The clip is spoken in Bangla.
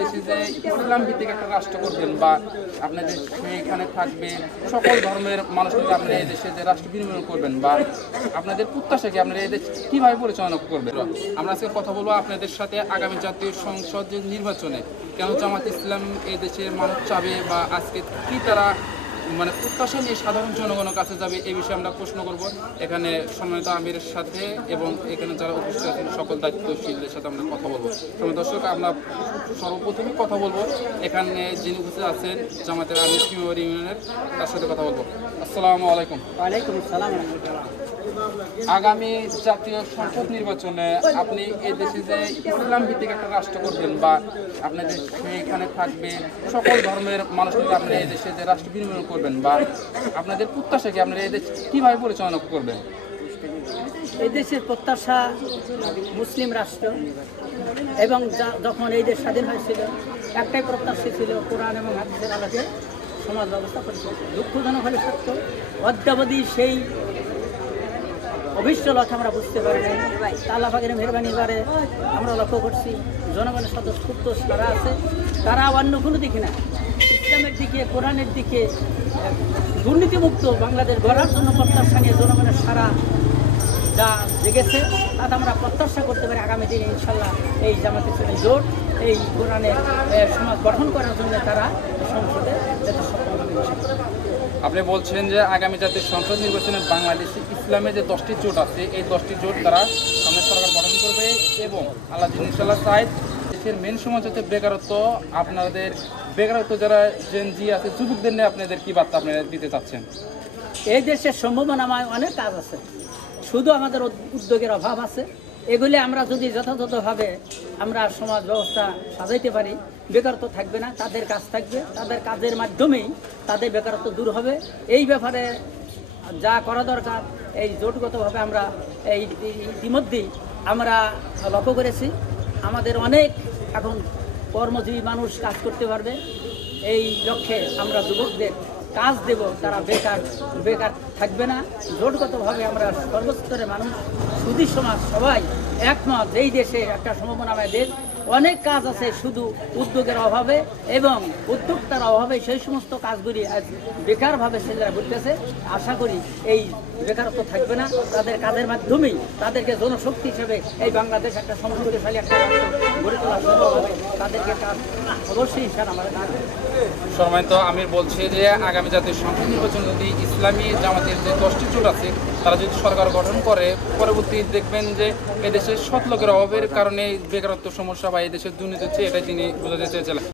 দেশে যে ইসলাম ভিত্তিক একটা রাষ্ট্র করবেন বা আপনাদের এখানে থাকবে সকল ধর্মের মানুষ মিলে আপনারা এই দেশে যে রাষ্ট্র বিনিময় করবেন বা আপনাদের প্রত্যাশা কি আপনারা এই দেশ কীভাবে পরিচালনা করবেন। আমরা আজকে কথা বলবো আপনাদের সাথে আগামী জাতীয় সংসদ নির্বাচনে কেন জামাত ইসলাম এই দেশের মানুষ চাবে বা আজকে কি তারা প্রত্যাশা নিয়ে সাধারণ জনগণের কাছে যাবে এই বিষয়ে আমরা প্রশ্ন করব এখানে সম্মানিত আমিরের সাথে এবং এখানে যারা উপস্থিত আছেন সকল দায়িত্বশীলদের সাথে আমরা কথা বলবো। সম্মানিত দর্শক, আমরা সর্বপ্রথমে কথা বলবো এখানে যিনি উপস্থিত আছেন জামাতের আমির ফিমেওয়ার ইউনিয়নের, তার সাথে কথা বলবো। আসসালামু আলাইকুম। ওয়ালাইকুম আসসালাম। আগামী জাতীয় সংসদ নির্বাচনে আপনি এই দেশে যে ইসলাম ভিত্তিক একটা রাষ্ট্র করবেন বা আপনাদের এখানে থাকবে সকল ধর্মের মানুষ মিলে আপনারা এই দেশে যে রাষ্ট্র বিনিময় করবেন বা আপনাদের প্রত্যাশা কি আপনারা এই দেশ কীভাবে পরিচালনা করবেন। এই দেশের প্রত্যাশা মুসলিম রাষ্ট্র এবং যখন এই দেশ স্বাধীন হয়েছিল একটাই প্রত্যাশা ছিল কোরআন এবং হাদিসের আলোকে সমাজ ব্যবস্থা পরিচালনা। দুঃখজনক হলে সত্য অদ্যাবধি সেই অভিষ্ট লক্ষ্য আমরা বুঝতে পারি না। আল্লাহ পাকের মেহরবানি বারে আমরা লক্ষ্য করছি জনগণের স্বতঃস্ফূর্ত তারা আছে, তারা অন্য কোনো দিকে না ইসলামের দিকে কোরআনের দিকে দুর্নীতিমুক্ত বাংলাদেশ গড়ার জন্য প্রত্যাশা নিয়ে জনগণের সারা যা জেগেছে তাতে আমরা প্রত্যাশা করতে পারি আগামী দিনে ইনশাল্লাহ এই জামাত ইসলামী জোট এই কোরআনের সমাজ গঠন করার জন্য তারা সংসদে যাতে সক্ষম হবে। আপনি বলছেন যে আগামী জাতীয় সংসদ নির্বাচনে বাংলাদেশে ইসলামের যে 10টি জোট আছে এই 10টি জোট তারা সামনে সরকার গঠন করবে এবং আল্লাহ ইনশাল্লাহ চাই দেশের মেন সমাজ হচ্ছে বেকারত্ব। আপনাদের বেকারত্ব যারা জেনজি আছে যুবকদের নিয়ে আপনাদের কী বার্তা আপনারা দিতে চাচ্ছেন। এই দেশের সম্ভাবনাময় অনেক কাজ আছে, শুধু আমাদের উদ্যোগের অভাব আছে। এগুলি আমরা যদি যথাযথভাবে আমরা সমাজ ব্যবস্থা সাজাইতে পারি বেকারত্ব থাকবে না, তাদের কাজ থাকবে, তাদের কাজের মাধ্যমেই তাদের বেকারত্ব দূর হবে। এই ব্যাপারে যা করা দরকার এই জোটগতভাবে আমরা এই ইতিমধ্যেই আমরা লক্ষ্য করেছি। আমাদের অনেক এখন কর্মজীবী মানুষ কাজ করতে পারবে, এই লক্ষ্যে আমরা যুবকদের কাজ দেব, তারা বেকার থাকবে না। জোটগতভাবে আমরা সর্বস্তরের মানুষ সুধী সমাজ সবাই একমত এই দেশে একটা সম্ভাবনাময় দেশ, অনেক কাজ আছে, শুধু উদ্যোগের অভাবে এবং উদ্যোক্তার অভাবে সেই সমস্ত কাজগুলি আজ বেকারভাবে ছেলেরা করতেছে। আশা করি এই বেকারত্ব থাকবে না, তাদের কাজের মাধ্যমেই তাদেরকে জনশক্তি হিসেবে এই বাংলাদেশ একটা সমৃদ্ধশালী একটা রাষ্ট্র গড়ে তোলা সম্ভব হবে। তাদেরকে কাজ অবশ্যই ইনশাল আমাদের কাজ। সম্মানিত আমির বলছে যে আগামী জাতীয় সংসদ নির্বাচন যদি ইসলামী জামাতের যে 10টি জোট আছে তারা যদি সরকার গঠন করে পরবর্তী দেখবেন যে এদেশের সৎ লোকের অভাবের কারণে বেকারত্ব সমস্যা বা এদেশের দুর্নীতি হচ্ছে, এটাই তিনি বোঝাতে চেয়েছিলেন।